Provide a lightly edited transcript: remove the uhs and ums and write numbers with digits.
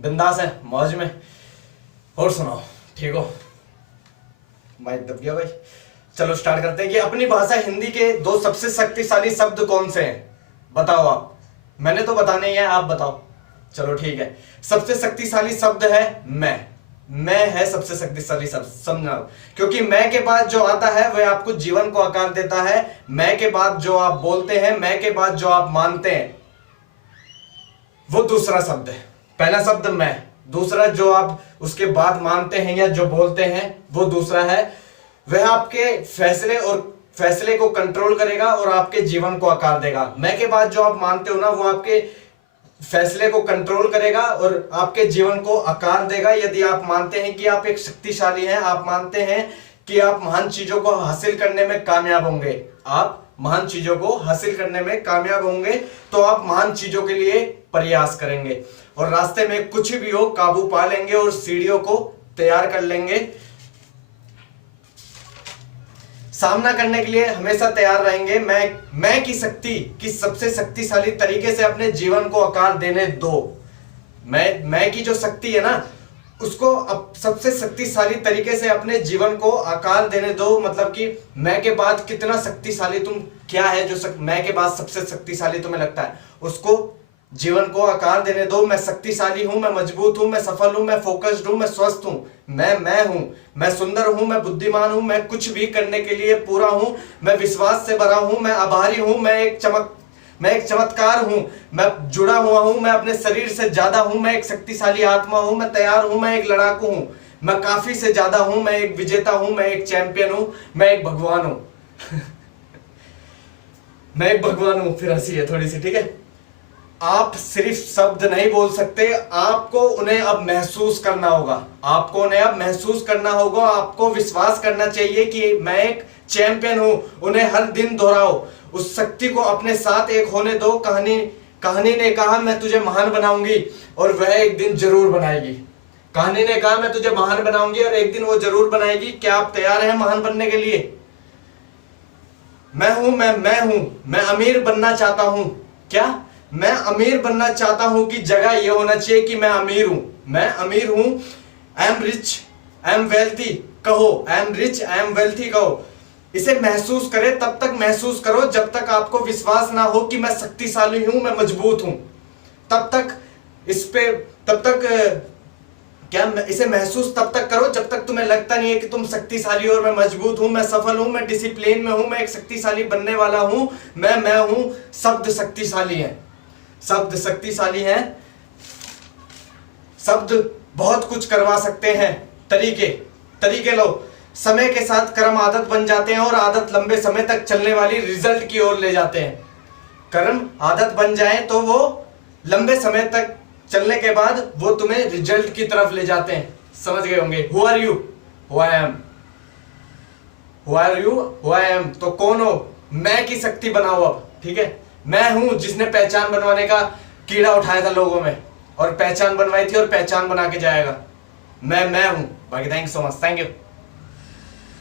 बिंदास है, मौज में। और सुनाओ, ठीक हो? माइक दब गया भाई। चलो स्टार्ट करते हैं कि अपनी भाषा हिंदी के दो सबसे शक्तिशाली शब्द कौन से हैं? बताओ आप। मैंने तो बताने ही है, आप बताओ। चलो ठीक है। सबसे शक्तिशाली शब्द है मैं है सबसे शक्तिशाली शब्द, समझना। क्योंकि मैं के बाद जो आता है वह आपको जीवन को आकार देता है। मैं के बाद जो आप बोलते हैं, मैं के बाद जो आप मानते हैं, वो दूसरा शब्द है। पहला शब्द मैं, दूसरा जो आप उसके बाद मानते हैं या जो बोलते हैं वो दूसरा है। वह आपके फैसले को कंट्रोल करेगा और आपके जीवन को आकार देगा। मैं के बाद जो आप मानते हो ना, वो आपके फैसले को कंट्रोल करेगा और आपके जीवन को आकार देगा। यदि आप मानते हैं कि आप एक शक्तिशाली हैं, आप मानते हैं कि आप महान चीजों को हासिल करने में कामयाब होंगे, आप महान चीजों को हासिल करने में कामयाब होंगे, तो आप महान चीजों के लिए प्रयास करेंगे और रास्ते में कुछ भी हो काबू पा लेंगे और सीढ़ियों को तैयार कर लेंगे। सामना करने के लिए हमेशा तैयार रहेंगे। मैं की शक्ति की सबसे शक्तिशाली तरीके से अपने जीवन को आकार देने दो। मैं की जो शक्ति है ना, उसको अब सबसे शक्तिशाली तरीके से अपने जीवन को आकार देने दो। मतलब कि मैं के बाद कितना शक्तिशाली तुम, क्या है जो मैं के बाद सबसे शक्तिशाली तुम्हें लगता है, उसको जीवन को आकार देने दो। मैं शक्तिशाली हूं, मैं मजबूत हूं, मैं सफल हूं, मैं फोकस्ड हूं, मैं स्वस्थ हूं, मैं हूं, मैं सुंदर हूं, मैं बुद्धिमान हूं, मैं कुछ भी करने के लिए पूरा हूं, मैं विश्वास से भरा हूं, मैं आभारी हूं, मैं एक चमत्कार हूं, मैं जुड़ा हुआ हूं, मैं अपने शरीर से ज्यादा हूं, मैं एक शक्तिशाली आत्मा हूं, मैं तैयार हूं, मैं एक लड़ाकू हूं, मैं काफी से ज्यादा हूं, मैं एक विजेता हूं, मैं एक चैंपियन हूं, मैं एक भगवान हूं। मैं एक भगवान हूं। फिर हंसी है थोड़ी सी, ठीक है। आप सिर्फ शब्द नहीं बोल सकते, आपको उन्हें अब महसूस करना होगा। आपको उन्हें अब महसूस करना होगा। आपको विश्वास करना चाहिए कि मैं एक चैंपियन हूं। उन्हें हर दिन दोहराओ, उस शक्ति को अपने साथ एक होने दो। कहानी ने कहा मैं तुझे महान बनाऊंगी और वह एक दिन जरूर बनाएगी। कहानी ने कहा मैं तुझे महान बनाऊंगी और एक दिन वो जरूर बनाएगी। क्या आप तैयार हैं महान बनने के लिए? मैं हूं, मैं हूं, मैं अमीर बनना चाहता हूं। क्या मैं अमीर बनना चाहता हूं कि जगह यह होना चाहिए कि मैं अमीर हूं, मैं अमीर हूं। I am rich, I am wealthy कहो, I am rich, I am wealthy कहो। इसे महसूस करें, तब तक महसूस करो जब तक आपको विश्वास ना हो कि मैं शक्तिशाली हूं, मैं मजबूत हूं। इसे महसूस तब तक करो जब तक तुम्हें लगता नहीं है कि तुम शक्तिशाली हो और मैं मजबूत हूं, मैं सफल हूं, मैं डिसिप्लिन में हूं, मैं एक शक्तिशाली बनने वाला हूं। मैं हूं। शब्द शक्तिशाली है, शब्द शक्तिशाली हैं। शब्द बहुत कुछ करवा सकते हैं। तरीके लो। समय के साथ कर्म आदत बन जाते हैं और आदत लंबे समय तक चलने वाली रिजल्ट की ओर ले जाते हैं। कर्म आदत बन जाए तो वो लंबे समय तक चलने के बाद वो तुम्हें रिजल्ट की तरफ ले जाते हैं। समझ गए होंगे। Who are you? Who I am. Who are you? Who I am. तो कौन हो? मैं की शक्ति बनाओ अब, ठीक है। मैं हूं जिसने पहचान बनवाने का कीड़ा उठाया था लोगों में और पहचान बनवाई थी और पहचान बना के जाएगा। मैं हूं। बाकी thank you so much, thank you.